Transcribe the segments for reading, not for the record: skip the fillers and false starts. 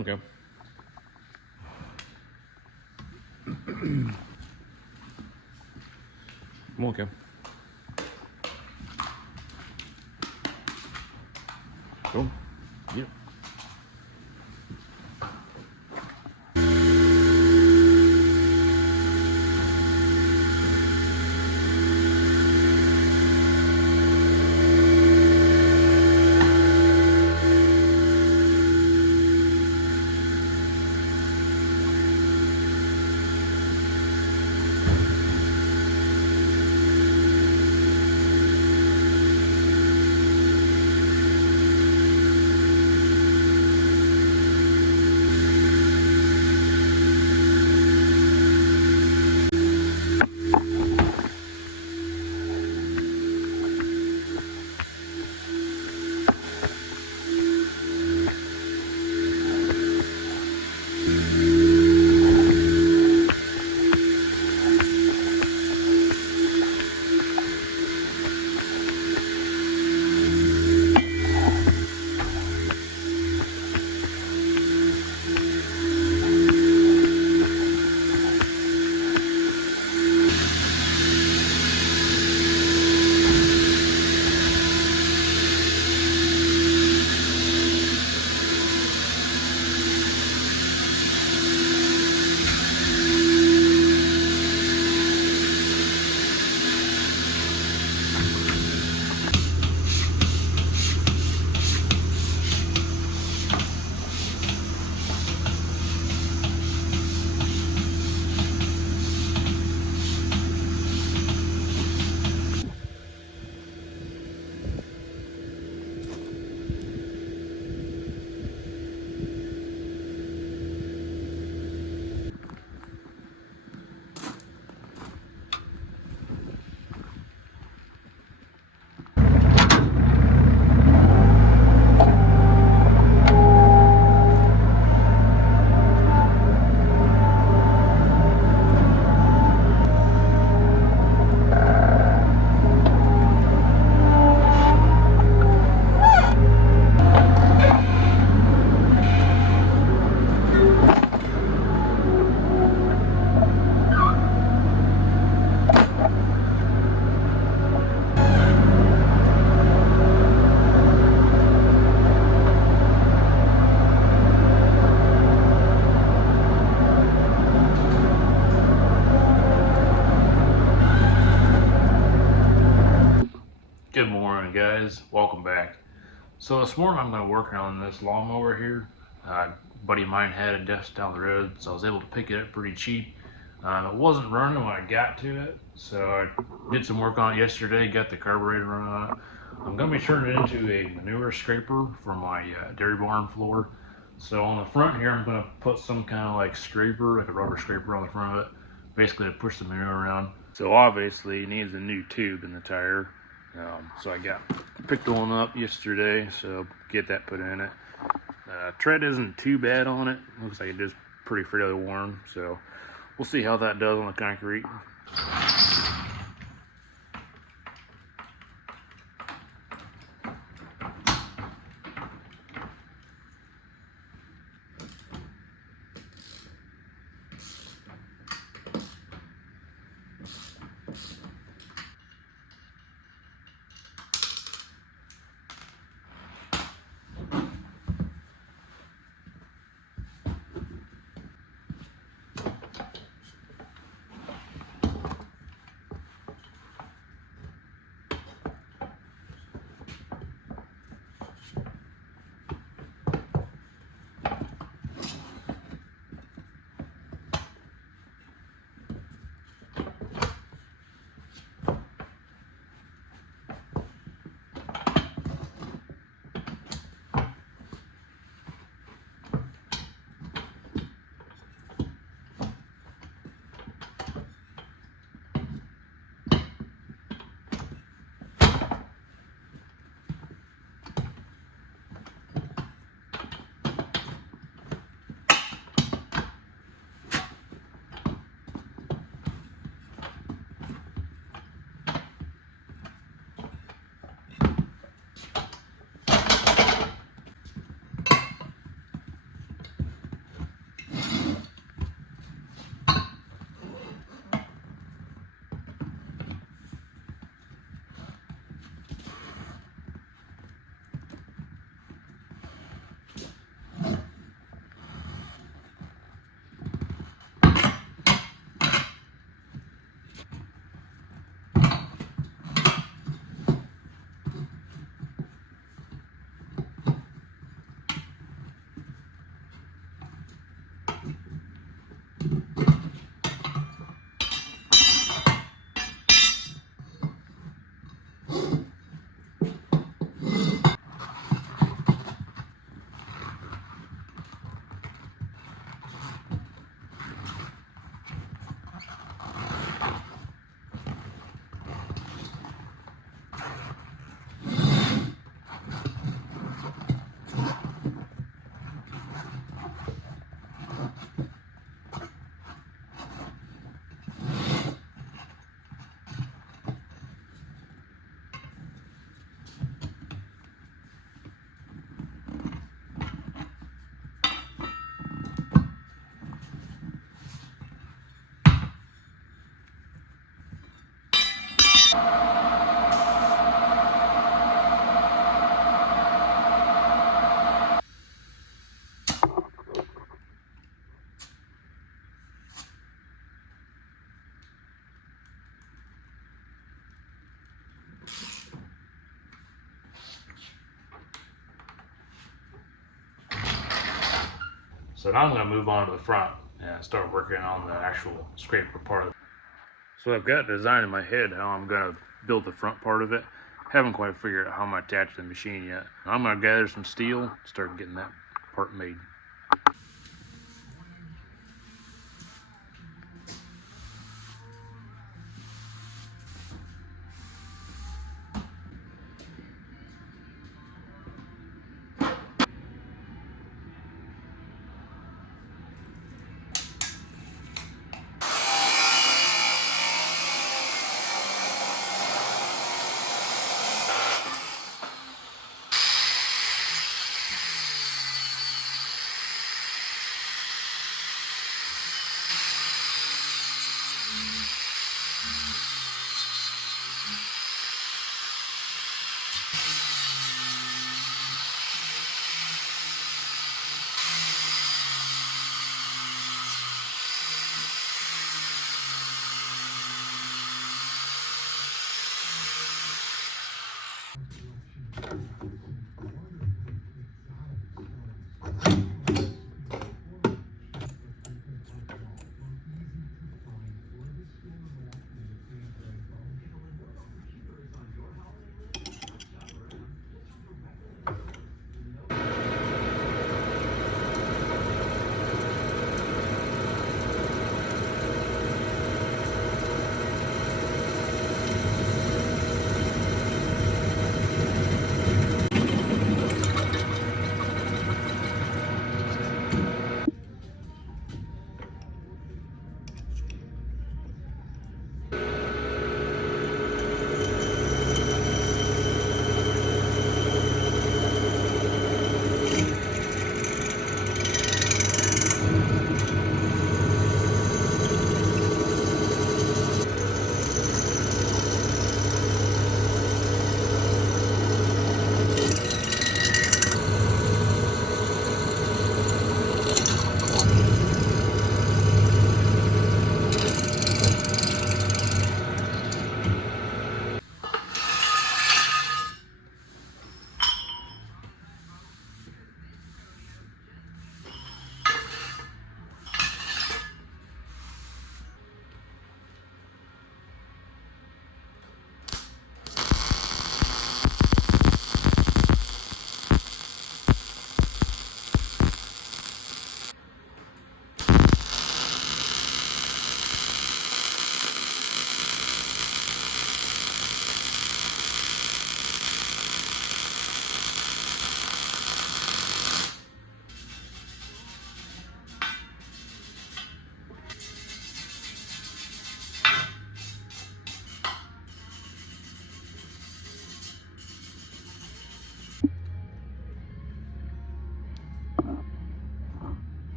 on, go. Come on, go. Go. Get it. Good morning, guys. Welcome back. So this morning I'm going to work on this lawnmower here. A buddy of mine had a desk down the road, so I was able to pick it up pretty cheap. It wasn't running when I got to it, so I did some work on it yesterday, got the carburetor running on it. I'm going to be turning it into a manure scraper for my dairy barn floor. So on the front here, I'm going to put some kind of like scraper, like a rubber scraper on the front of it, basically to push the manure around. So obviously it needs a new tube in the tire. So I picked one up yesterday, so get that put in it. Tread isn't too bad on it. Looks like it is pretty fairly worn, so we'll see how that does on the concrete. So now I'm going to move on to the front and start working on the actual scraper part of it. So I've got a design in my head how I'm going to build the front part of it. Haven't quite figured out how I'm going to attach the machine yet. I'm going to gather some steel, start getting that part made.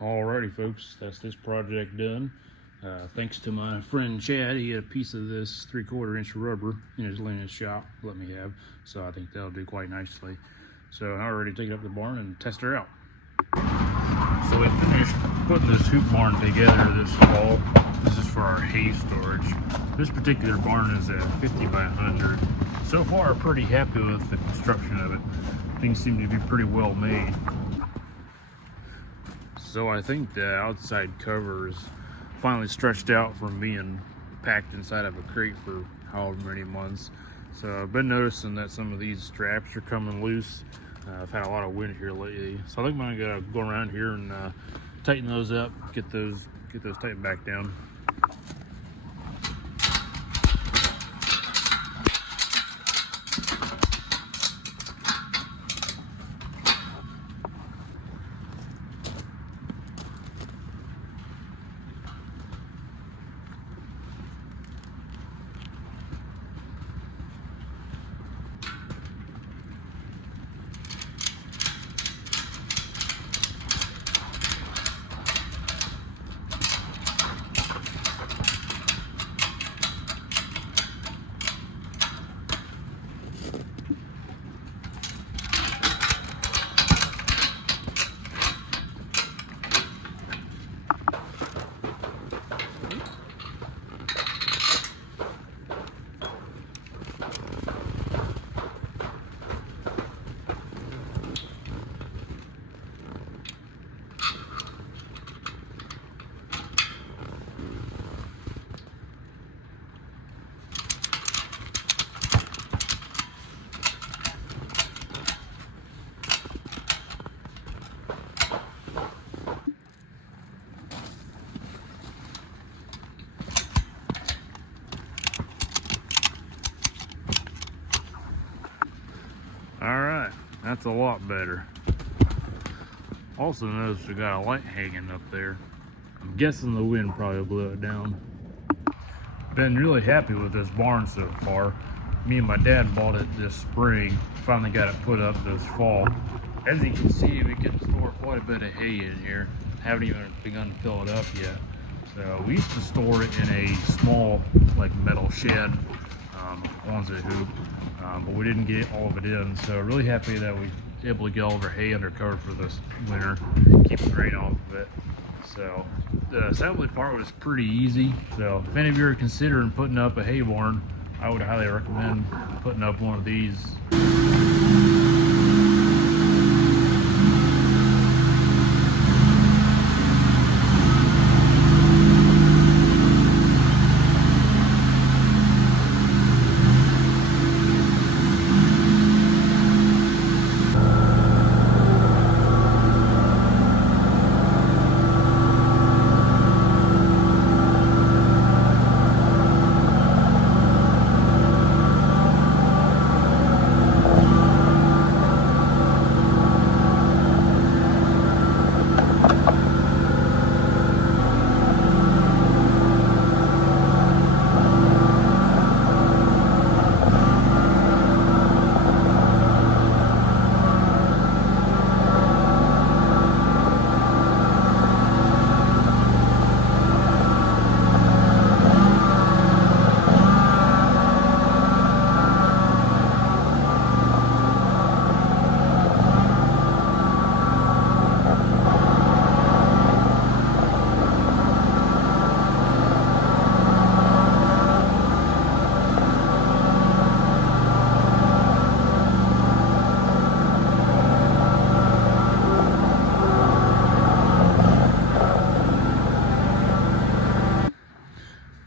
Alrighty folks, that's this project done. Thanks to my friend Chad, he had a piece of this 3/4 inch rubber in his linen shop, let me have, so I think that'll do quite nicely. So I'm ready to take it up to the barn and test her out. So we finished putting this hoop barn together this fall. This is for our hay storage. This particular barn is a 50 by 100. So far, pretty happy with the construction of it. Things seem to be pretty well made. So I think the outside cover is finally stretched out from being packed inside of a crate for however many months. So I've been noticing that some of these straps are coming loose. I've had a lot of wind here lately, so I think I'm gonna go around here and tighten those up, get those Get those tightened back down. Alright, that's a lot better. Also noticed we got a light hanging up there. I'm guessing the wind probably blew it down. Been really happy with this barn so far. Me and my dad bought it this spring. Finally got it put up this fall. As you can see, we can store quite a bit of hay in here. Haven't even begun to fill it up yet. So we used to store it in a small, like, metal shed, Quonset hoop, but we didn't get all of it in. So really happy that we were able to get all of our hay under cover for this winter, keep the rain off of it. So the assembly part was pretty easy. So if any of you are considering putting up a hay barn, I would highly recommend putting up one of these.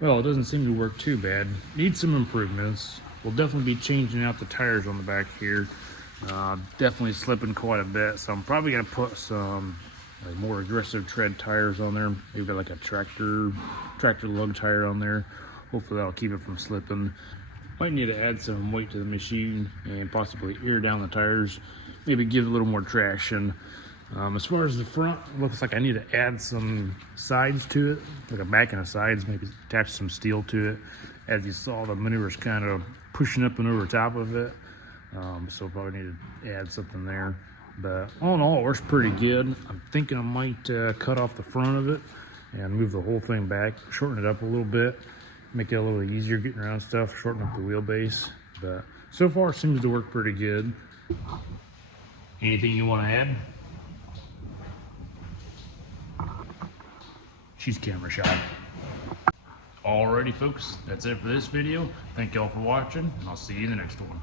Well, it doesn't seem to work too bad. Needs some improvements. We'll definitely be changing out the tires on the back here. Definitely slipping quite a bit, so I'm probably gonna put some like more aggressive tread tires on there. Maybe like a tractor lug tire on there. Hopefully that'll keep it from slipping. Might need to add some weight to the machine and possibly air down the tires. Maybe give it a little more traction. As far as the front, looks like I need to add some sides to it, like a back and a sides, maybe attach some steel to it. As you saw, the manure's kind of pushing up and over top of it, so probably need to add something there. But all in all, it works pretty good. I'm thinking I might cut off the front of it and move the whole thing back, shorten it up a little bit, make it a little easier getting around stuff, shorten up the wheelbase. But so far, it seems to work pretty good. Anything you want to add? She's camera shy. Alrighty folks, that's it for this video. Thank y'all for watching, and I'll see you in the next one.